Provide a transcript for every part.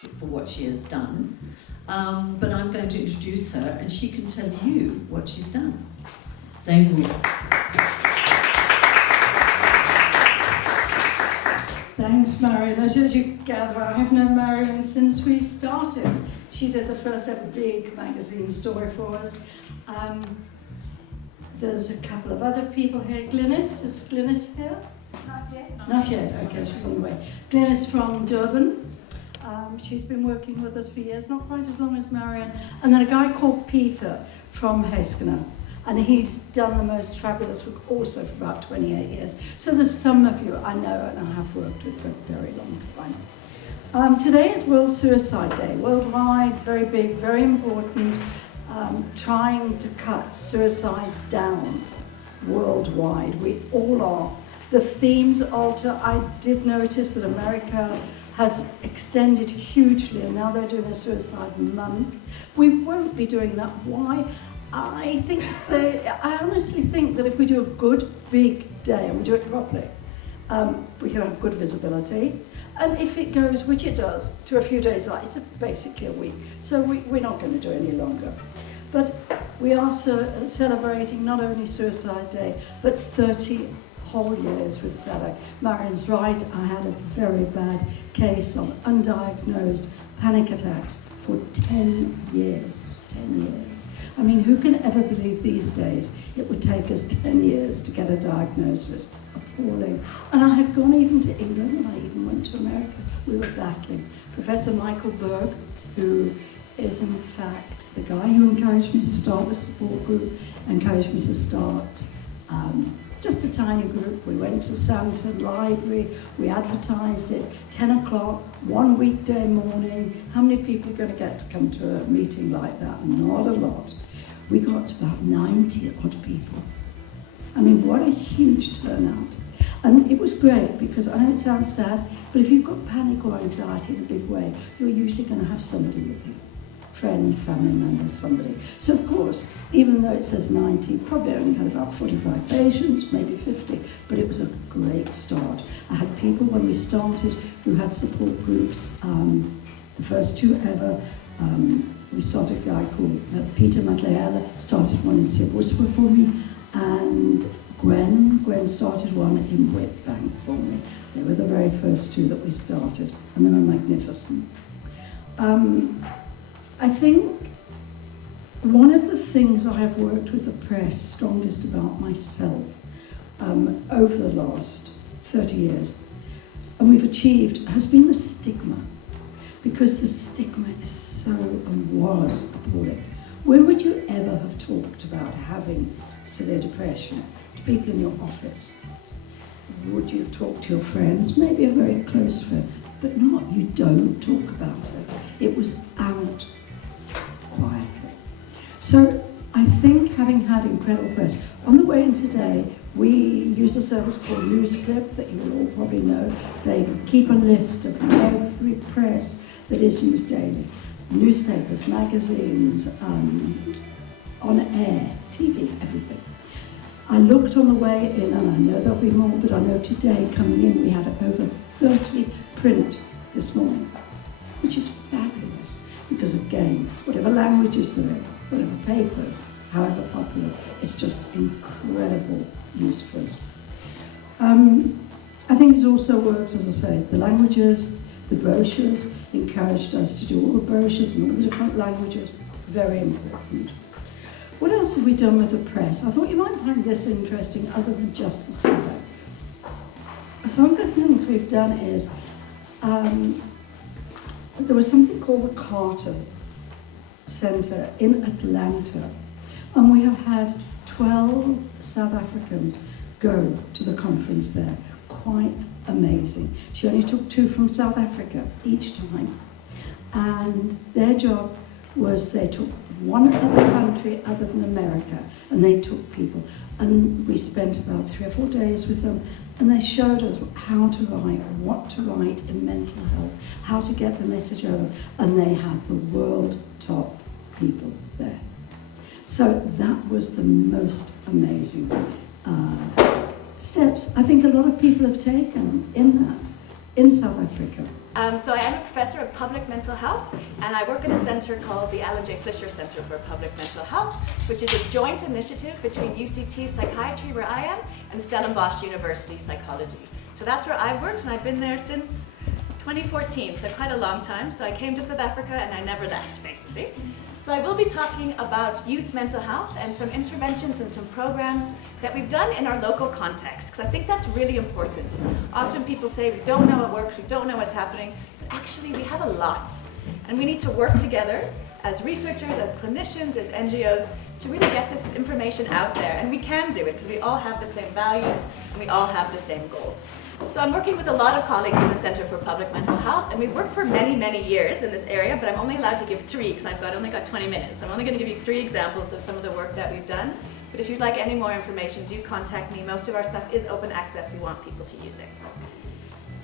for what she has done, but I'm going to introduce her and she can tell you what she's done. Zane Wilson. Thanks, Marion. As you gather, I have known Marion since we started. She did the first ever big magazine story for us. There's a couple of other people here. Glynis, is Glynis here? Not yet. Not yet, okay, she's on the way. Glynis from Durban. She's been working with us for years, not quite as long as Marion. And then a guy called Peter from Heiskena. And he's done the most fabulous work also for about 28 years. So there's some of you I know and I have worked with for a very long time. Today is World Suicide Day. Worldwide, very big, very important. Trying to cut suicides down worldwide. We all are. The themes alter. I did notice that America has extended hugely and now they're doing a suicide month. We won't be doing that. Why? I honestly think that if we do a good big day and we do it properly, we can have good visibility. And if it goes, which it does, to a few days like, it's basically a week. So we're not going to do any longer. But we are celebrating not only Suicide Day, but 30 whole years with SADAG. Marion's right, I had a very bad case of undiagnosed panic attacks for 10 years. 10 years. I mean, who can ever believe these days it would take us 10 years to get a diagnosis? Appalling. And I had gone even to England and I even went to America. We were battling. Professor Michael Berg, who is in fact the guy who encouraged me to start the support group, encouraged me to start just a tiny group. We went to Southampton Library, we advertised it, 10 o'clock, one weekday morning. How many people are going to get to come to a meeting like that? Not a lot. We got about 90 odd people. I mean, what a huge turnout. And it was great because I know it sounds sad, but if you've got panic or anxiety in a big way, you're usually going to have somebody with you. Friend, family member, somebody. So of course, even though it says 90, probably only had about 45 patients, maybe 50, but it was a great start. I had people when we started who had support groups, the first two ever. We started a guy called Peter Madleella, started one in Sibuswa for me, and Gwen started one in Witbank for me. They were the very first two that we started, and they were magnificent. I think one of the things I have worked with the press strongest about myself over the last 30 years, and we've achieved, has been the stigma. Because the stigma is so and was appalling. Where would you ever have talked about having severe depression to people in your office? Would you have talked to your friends? Maybe a very close friend, but not. You don't talk about it. It was out quietly. So I think having had incredible press, on the way in today, we use a service called NewsClip that you will all probably know. They keep a list of every press that is used daily. Newspapers, magazines, on air, TV, everything. I looked on the way in, and I know there'll be more, but I know today coming in we had over 30 print this morning, which is fabulous, because again, whatever languages there are, whatever papers, however popular, it's just incredible news for us. I think it's also worked, as I say, the languages, the brochures, encouraged us to do all the brochures in all the different languages, very important. What else have we done with the press? I thought you might find this interesting other than just the SADAG. Some of the things we've done is, there was something called the Carter Centre in Atlanta, and we have had 12 South Africans go to the conference there. Quite amazing. She only took 2 from South Africa each time, and their job was they took one other country other than America, and they took people, and we spent about 3 or 4 days with them, and they showed us how to write, what to write in mental health, how to get the message over, and they had the world top people there. So that was the most amazing steps I think a lot of people have taken in that, in South Africa. So I am a professor of public mental health, and I work at a center called the Alan J. Flisher Center for Public Mental Health, which is a joint initiative between UCT Psychiatry, where I am, and Stellenbosch University Psychology. So that's where I've worked, and I've been there since 2014, so quite a long time. So I came to South Africa, and I never left, basically. So I will be talking about youth mental health and some interventions and some programs that we've done in our local context, because I think that's really important. Often people say, we don't know what works, we don't know what's happening, but actually we have a lot. And we need to work together as researchers, as clinicians, as NGOs, to really get this information out there. And we can do it, because we all have the same values, and we all have the same goals. So I'm working with a lot of colleagues in the Center for Public Mental Health, and we've worked for many, many years in this area, but I'm only allowed to give 3, because I've only got 20 minutes. So I'm only going to give you 3 examples of some of the work that we've done. But if you'd like any more information, do contact me. Most of our stuff is open access. We want people to use it.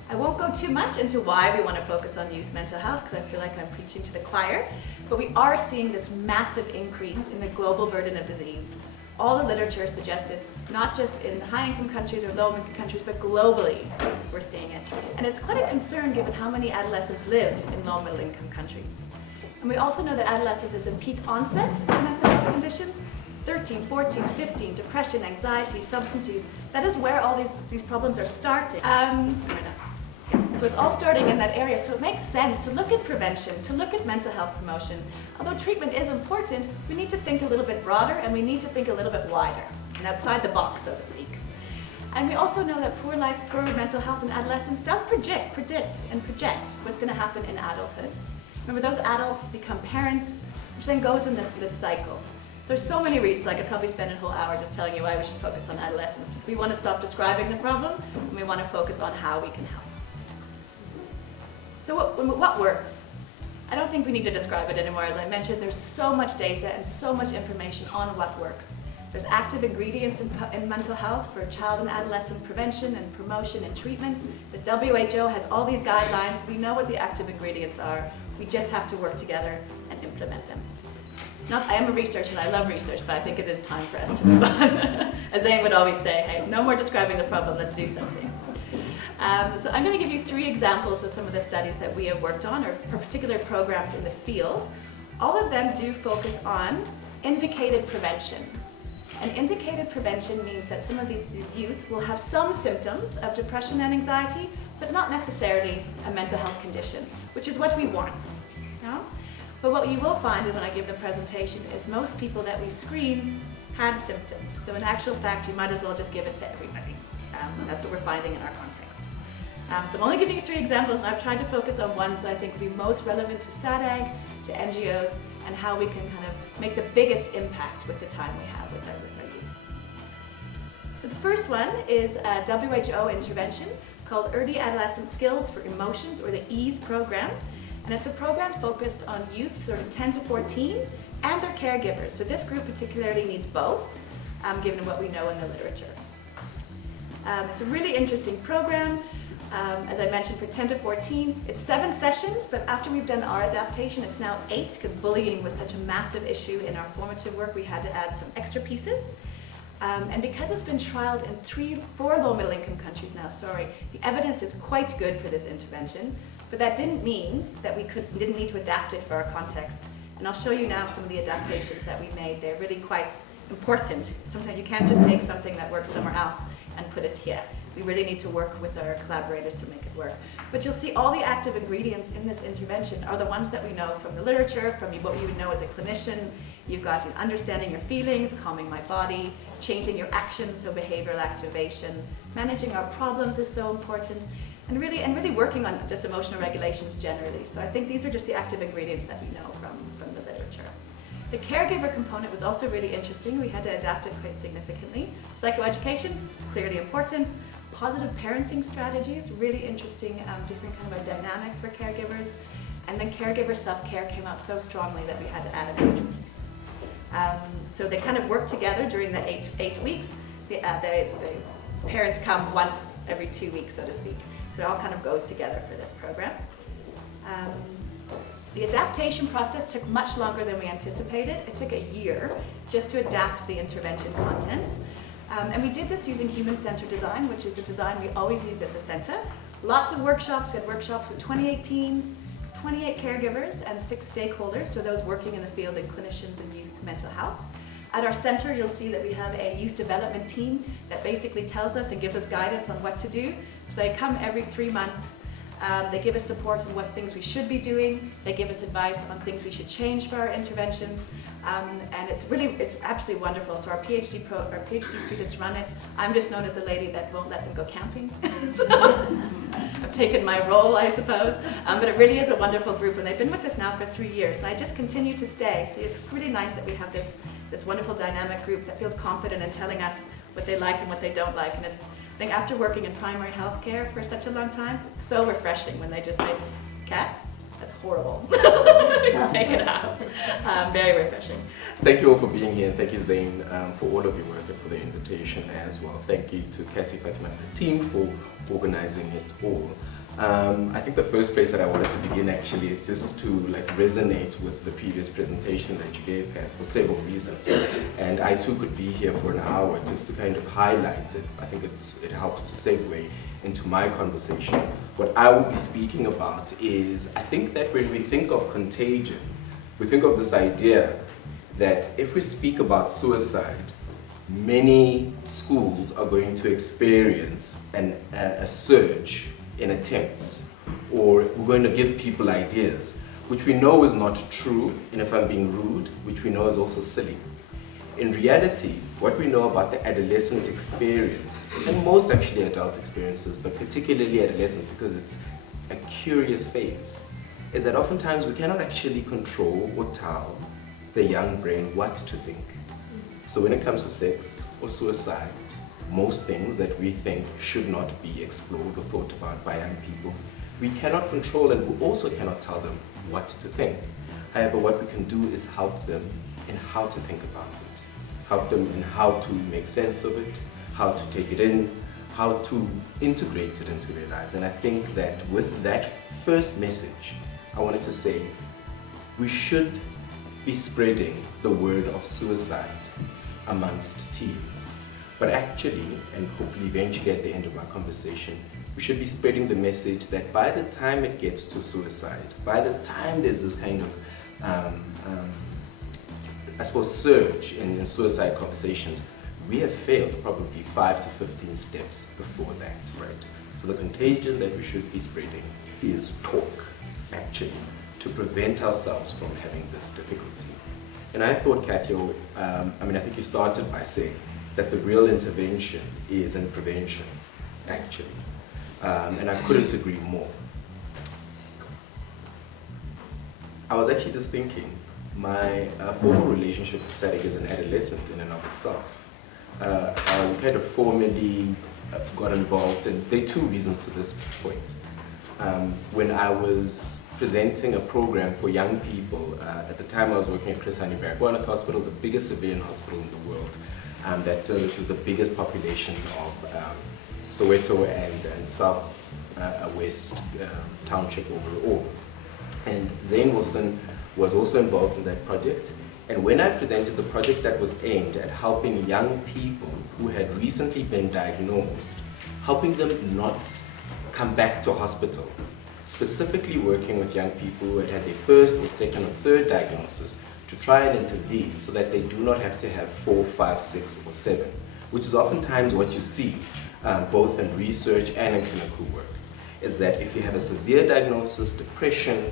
I won't go too much into why we want to focus on youth mental health, because I feel like I'm preaching to the choir, but we are seeing this massive increase in the global burden of disease. All the literature suggests it's not just in high-income countries or low-income countries, but globally we're seeing it. And it's quite a concern given how many adolescents live in low- and middle-income countries. And we also know that adolescence is the peak onset of mental health conditions. 13, 14, 15, depression, anxiety, substance use. That is where all these problems are starting. So it's all starting in that area. So it makes sense to look at prevention, to look at mental health promotion. Although treatment is important, we need to think a little bit broader, and we need to think a little bit wider and outside the box, so to speak. And we also know that poor mental health in adolescence does predict what's going to happen in adulthood. Remember, those adults become parents, which then goes in this cycle. There's so many reasons. I could probably spend a whole hour just telling you why we should focus on adolescence. We want to stop describing the problem, and we want to focus on how we can help. So what works? I don't think we need to describe it anymore. As I mentioned, there's so much data and so much information on what works. There's active ingredients in mental health for child and adolescent prevention and promotion and treatment. The WHO has all these guidelines. We know what the active ingredients are. We just have to work together and implement them. I am a researcher and I love research, but I think it is time for us to move on. As Zane would always say, hey, no more describing the problem, let's do something. So I'm going to give you 3 examples of some of the studies that we have worked on, or particular programs in the field. All of them do focus on indicated prevention. And indicated prevention means that some of these youth will have some symptoms of depression and anxiety, but not necessarily a mental health condition, which is what we want. You know? But what you will find when I give the presentation is most people that we screened had symptoms. So in actual fact, you might as well just give it to everybody. That's what we're finding in our context. So I'm only giving you 3 examples, and I've tried to focus on ones that I think will be most relevant to SADAG, to NGOs, and how we can kind of make the biggest impact with the time we have with our youth. So the first one is a WHO intervention called Early Adolescent Skills for Emotions, or the EASE program. And it's a program focused on youth sort of 10 to 14 and their caregivers. So this group particularly needs both, given what we know in the literature. It's a really interesting program. As I mentioned, for 10 to 14, it's 7 sessions, but after we've done our adaptation, it's now 8, because bullying was such a massive issue in our formative work, we had to add some extra pieces. And because it's been trialed in 4 low middle income countries now, the evidence is quite good for this intervention, but that didn't mean that we didn't need to adapt it for our context. And I'll show you now some of the adaptations that we made. They're really quite important. Sometimes you can't just take something that works somewhere else and put it here. We really need to work with our collaborators to make it work. But you'll see all the active ingredients in this intervention are the ones that we know from the literature, from what you would know as a clinician. You've got understanding your feelings, calming my body, changing your actions, so behavioral activation, managing our problems is so important, and really working on just emotional regulations generally. So I think these are just the active ingredients that we know from the literature. The caregiver component was also really interesting. We had to adapt it quite significantly. Psychoeducation, clearly important. Positive parenting strategies, really interesting, different kind of dynamics for caregivers. And then caregiver self-care came out so strongly that we had to add an extra piece. So they kind of work together during the 8 weeks. The parents come once every 2 weeks, so to speak. So it all kind of goes together for this program. The adaptation process took much longer than we anticipated. It took a year just to adapt the intervention contents. And we did this using human-centered design, which is the design we always use at the center. Lots of workshops. We had workshops with 28 teens, 28 caregivers, and 6 stakeholders, so those working in the field and clinicians and youth mental health. At our center, you'll see that we have a youth development team that basically tells us and gives us guidance on what to do. So they come every 3 months. They give us support on what things we should be doing. They give us advice on things we should change for our interventions. And it's absolutely wonderful. So our PhD students run it. I'm just known as the lady that won't let them go camping. So I've taken my role, I suppose. But it really is a wonderful group, and they've been with us now for 3 years, and I just continue to stay. So it's really nice that we have this wonderful dynamic group that feels confident in telling us what they like and what they don't like. And I think after working in primary health care for such a long time, it's so refreshing when they just say, "Kat, that's horrible." Take it out. Very refreshing. Thank you all for being here, and thank you, Zane, for all of your work and for the invitation as well. Thank you to Cassie, Fatima, and the team for organizing it all. I think the first place that I wanted to begin actually is just to resonate with the previous presentation that you gave, Kat, for several reasons. And I too could be here for an hour just to kind of highlight it. I think it helps to segue into my conversation. What I will be speaking about is, I think that when we think of contagion, we think of this idea that if we speak about suicide, many schools are going to experience a surge in attempts, or we're going to give people ideas, which we know is not true, and if I'm being rude, which we know is also silly. In reality, what we know about the adolescent experience, and most actually adult experiences, but particularly adolescence because it's a curious phase, is that oftentimes we cannot actually control or tell the young brain what to think. So when it comes to sex or suicide, most things that we think should not be explored or thought about by young people, we cannot control, and we also cannot tell them what to think. However, what we can do is help them in how to think about it, help them in how to make sense of it, how to take it in, how to integrate it into their lives. And I think that with that first message, I wanted to say we should be spreading the word of suicide amongst teens. But actually, and hopefully eventually at the end of our conversation, we should be spreading the message that by the time it gets to suicide, by the time there's this kind of, I suppose, surge in suicide conversations, we have failed probably 5 to 15 steps before that, right? So the contagion that we should be spreading is talk, actually, to prevent ourselves from having this difficulty. And I thought, Katya, I think you started by saying that the real intervention is in prevention, actually. And I couldn't agree more. I was actually just thinking, my former relationship with SADAG as an adolescent in and of itself, we kind of formally got involved, and there are 2 reasons to this point. When I was presenting a program for young people, at the time I was working at Chris Hani Baragwanath Hospital, the biggest civilian hospital in the world, that services the biggest population of Soweto and South West Township overall. And Zane Wilson was also involved in that project. And when I presented the project that was aimed at helping young people who had recently been diagnosed, helping them not come back to hospital, specifically working with young people who had had their first or second or third diagnosis, to try and intervene so that they do not have to have 4, 5, 6, or 7, which is oftentimes what you see both in research and in clinical work, is that if you have a severe diagnosis, depression,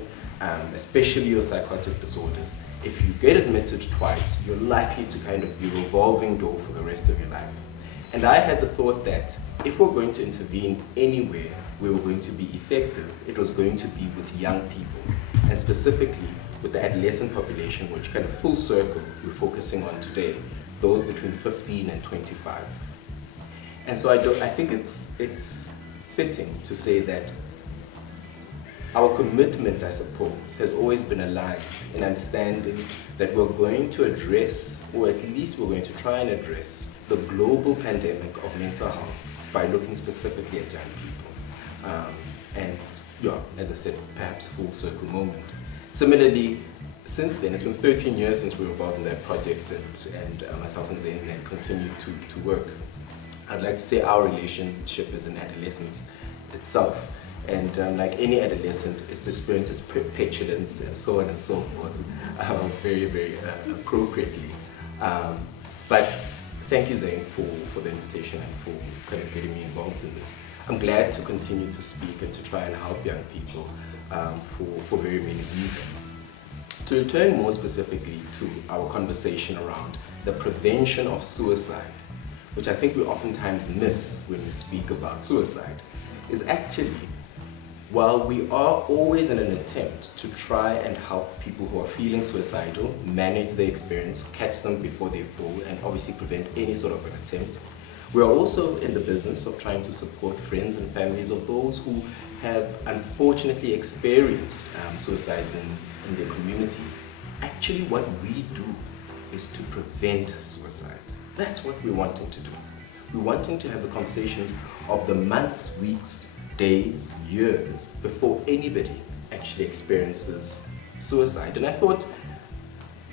especially your psychotic disorders, if you get admitted twice, you're likely to kind of be a revolving door for the rest of your life. And I had the thought that if we're going to intervene anywhere where we're going to be effective, it was going to be with young people, and specifically with the adolescent population, which kind of full circle we're focusing on today, those between 15 and 25. And so I think it's fitting to say that our commitment, I suppose, has always been aligned in understanding that we're going to address, or at least we're going to try and address, the global pandemic of mental health by looking specifically at young people. And yeah, as I said, perhaps full circle moment. Similarly, since then, it's been 13 years since we were involved in that project, and myself and Zane have continued to work. I'd like to say our relationship as an adolescence itself. And like any adolescent, it experiences petulance and so on and so forth, very, very appropriately. But thank you, Zane, for the invitation and for kind of getting me involved in this. I'm glad to continue to speak and to try and help young people for very many reasons. To return more specifically to our conversation around the prevention of suicide, which I think we oftentimes miss when we speak about suicide, is actually, while we are always in an attempt to try and help people who are feeling suicidal, manage their experience, catch them before they fall, and obviously prevent any sort of an attempt, we are also in the business of trying to support friends and families of those who have unfortunately experienced suicides in their communities. Actually, what we do is to prevent suicide. That's what we're wanting to do. We're wanting to have the conversations of the months, weeks, days, years before anybody actually experiences suicide. And I thought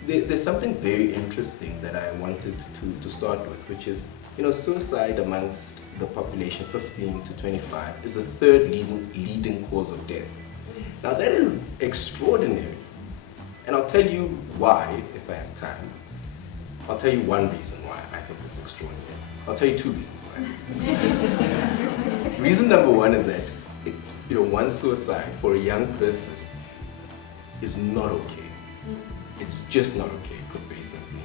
there's something very interesting that I wanted to start with, which is, suicide amongst the population 15 to 25 is the third leading cause of death. Now that is extraordinary. And I'll tell you why, if I have time. I'll tell you one reason why I think it's extraordinary. I'll tell you two reasons why it's extraordinary. Reason number one is that it's, one suicide for a young person is not okay. It's just not okay, put very simply.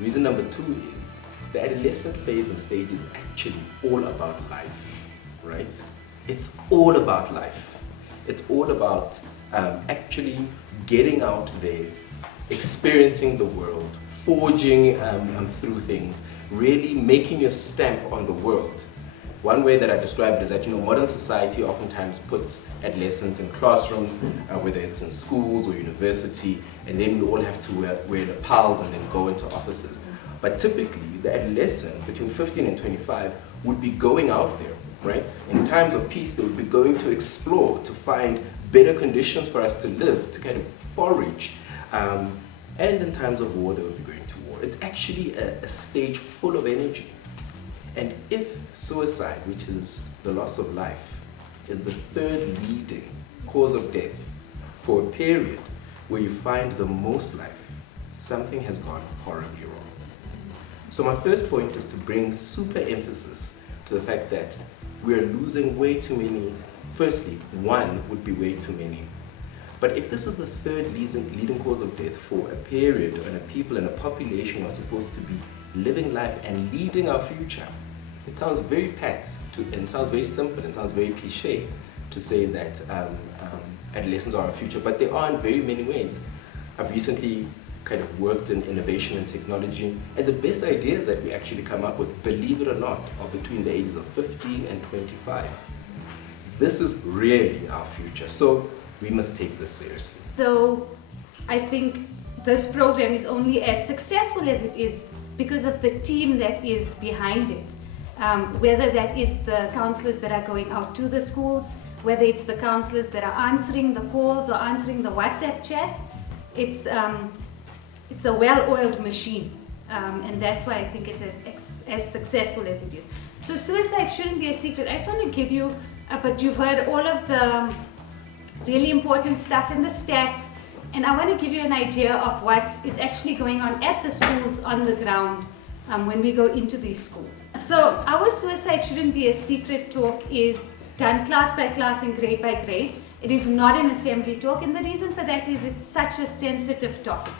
Reason number two is the adolescent phase and stage is actually all about life, right? It's all about life. It's all about actually getting out there, experiencing the world, forging through things, really making your stamp on the world. One way that I describe it is that modern society oftentimes puts adolescents in classrooms, whether it's in schools or university, and then we all have to wear the pals and then go into offices. But typically, the adolescent between 15 and 25 would be going out there, right? In times of peace, they would be going to explore, to find better conditions for us to live, to kind of forage. And in times of war, they would be going to war. It's actually a stage full of energy. And if suicide, which is the loss of life, is the third leading cause of death for a period where you find the most life, something has gone horribly wrong. So my first point is to bring super emphasis to the fact that we are losing way too many. Firstly, one would be way too many. But if this is the third leading cause of death for a period and a people and a population who are supposed to be living life and leading our future, it sounds very pat and sounds very simple and sounds very cliche to say that adolescents are our future, but they are in very many ways. I've recently kind of worked in innovation and technology, and the best ideas that we actually come up with, believe it or not, are between the ages of 15 and 25. This is really our future, so we must take this seriously. So I think this program is only as successful as it is because of the team that is behind it. Whether that is the counselors that are going out to the schools, whether it's the counselors that are answering the calls or answering the WhatsApp chats, it's a well-oiled machine, and that's why I think it's as successful as it is. So suicide shouldn't be a secret. I just want to give you, but you've heard all of the really important stuff in the stats, and I want to give you an idea of what is actually going on at the schools on the ground when we go into these schools. So our suicide shouldn't be a secret talk is done class by class and grade by grade. It is not an assembly talk, and the reason for that is it's such a sensitive topic.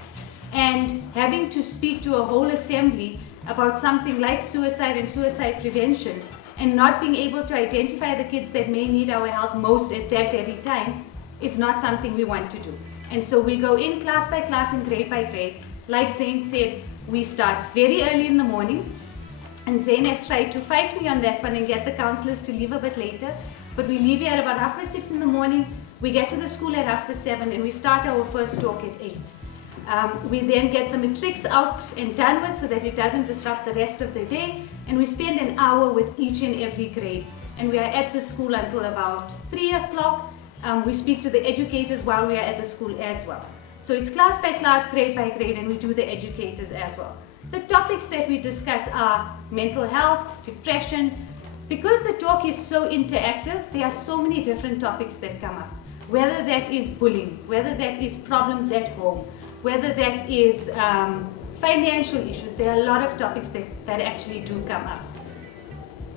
And having to speak to a whole assembly about something like suicide and suicide prevention and not being able to identify the kids that may need our help most at that very time is not something we want to do. And so we go in class by class and grade by grade. Like Zane said, we start very early in the morning, and Zane has tried to fight me on that one and get the counselors to leave a bit later, but we leave here at about 6:30 in the morning, we get to the school at 7:30, and we start our first talk at 8. We then get the matrics out and done with so that it doesn't disrupt the rest of the day, and we spend an hour with each and every grade, and we are at the school until about 3 o'clock. We speak to the educators while we are at the school as well. So it's class by class, grade by grade, and we do the educators as well. The topics that we discuss are mental health, depression, because the talk is so interactive, there are so many different topics that come up. Whether that is bullying, whether that is problems at home, whether that is financial issues, there are a lot of topics that actually do come up.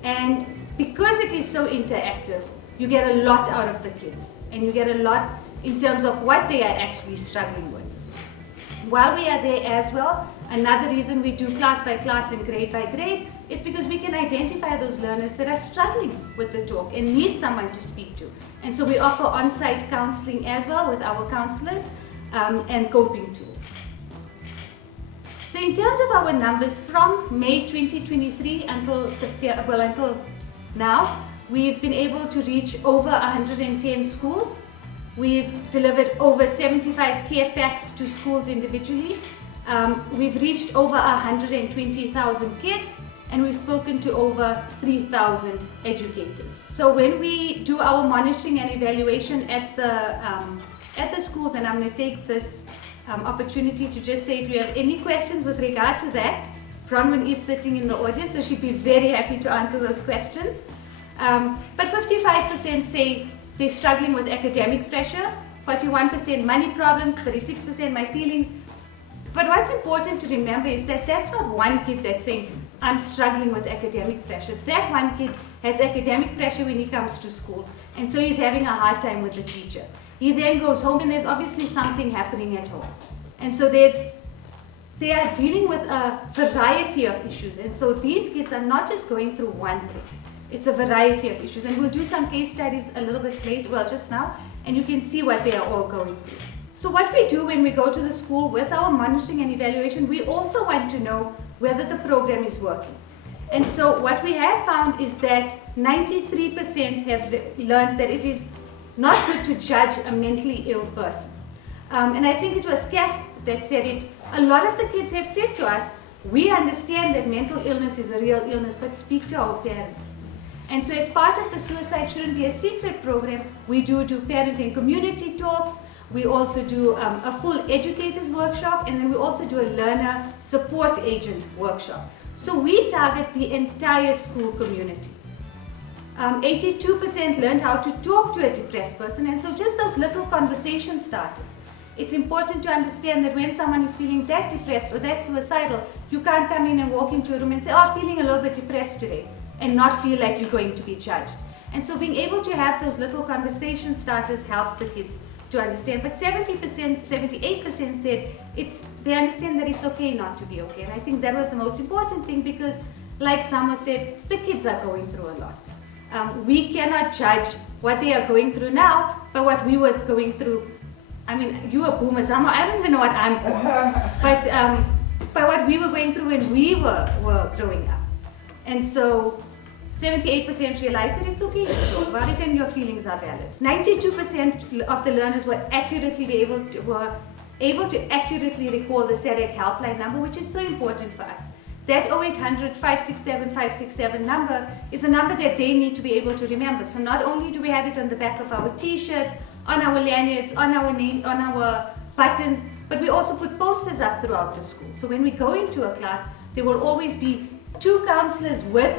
And because it is so interactive, you get a lot out of the kids, and you get a lot in terms of what they are actually struggling with. While we are there as well, another reason we do class by class and grade by grade is because we can identify those learners that are struggling with the talk and need someone to speak to. And so we offer on-site counseling as well with our counselors and coping tools. So in terms of our numbers from May 2023 until September, well, until now, we've been able to reach over 110 schools. We've delivered over 75 care packs to schools individually. We've reached over 120,000 kids, and we've spoken to over 3,000 educators. So when we do our monitoring and evaluation at the schools, and I'm going to take this opportunity to just say if you have any questions with regard to that, Bronwyn is sitting in the audience, so she'd be very happy to answer those questions. But 55% say they're struggling with academic pressure, 41% money problems, 36% my feelings. But what's important to remember is that that's not one kid that's saying, I'm struggling with academic pressure. That one kid has academic pressure when he comes to school, and so he's having a hard time with the teacher. He then goes home and there's obviously something happening at home. And so they are dealing with a variety of issues. And so these kids are not just going through one thing. It's a variety of issues. And we'll do some case studies a little bit later, well, just now, and you can see what they are all going through. So what we do when we go to the school with our monitoring and evaluation, we also want to know whether the program is working. And so what we have found is that 93% have learned that it is not good to judge a mentally ill person. And I think it was Kath that said it. A lot of the kids have said to us, we understand that mental illness is a real illness, but speak to our parents. And so as part of the Suicide Shouldn't Be a Secret program, we do parent and community talks. We also do a full educators workshop, and then we also do a learner support agent workshop. So we target the entire school community. 82% learned how to talk to a depressed person, and so just those little conversation starters. It's important to understand that when someone is feeling that depressed or that suicidal, you can't come in and walk into a room and say, oh, I'm feeling a little bit depressed today, and not feel like you're going to be judged. And so being able to have those little conversation starters helps the kids to understand. But 78% said they understand that it's okay not to be okay. And I think that was the most important thing because, like Zamo said, the kids are going through a lot. We cannot judge what they are going through now, but what we were going through. I mean, you are boomer, Zamo. I don't even know what I'm called. But what we were going through when we were growing up. And so 78% realized that it's okay to talk about it and your feelings are valid. 92% of the learners were able to accurately recall the SADAG helpline number, which is so important for us. That 0800 567 567 number is a number that they need to be able to remember. So not only do we have it on the back of our t-shirts, on our lanyards, on our buttons, but we also put posters up throughout the school. So when we go into a class, there will always be 2 counselors with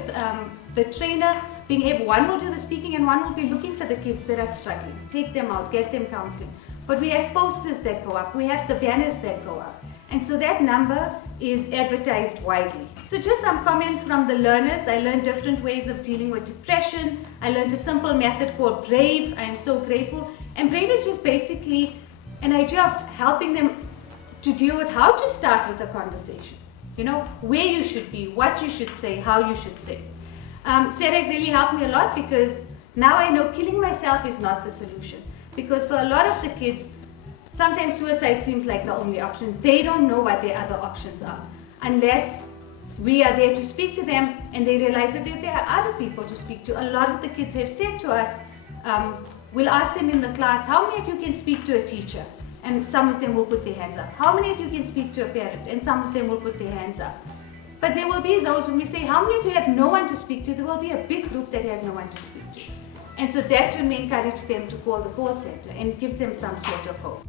the trainer being able, one will do the speaking and one will be looking for the kids that are struggling, take them out, get them counseling. But we have posters that go up, we have the banners that go up. And so that number is advertised widely. So just some comments from the learners. I learned different ways of dealing with depression. I learned a simple method called BRAVE. I am so grateful. And BRAVE is just basically an idea of helping them to deal with how to start with a conversation. You know, where you should be, what you should say, how you should say. SADAG really helped me a lot because now I know killing myself is not the solution. Because for a lot of the kids, sometimes suicide seems like the only option. They don't know what their other options are unless we are there to speak to them and they realize that there are other people to speak to. A lot of the kids have said to us, we'll ask them in the class, how many of you can speak to a teacher? And some of them will put their hands up. How many of you can speak to a parent? And some of them will put their hands up. But there will be those when we say, how many of you have no one to speak to? There will be a big group that has no one to speak to. And so that's when we encourage them to call the call center and it gives them some sort of hope.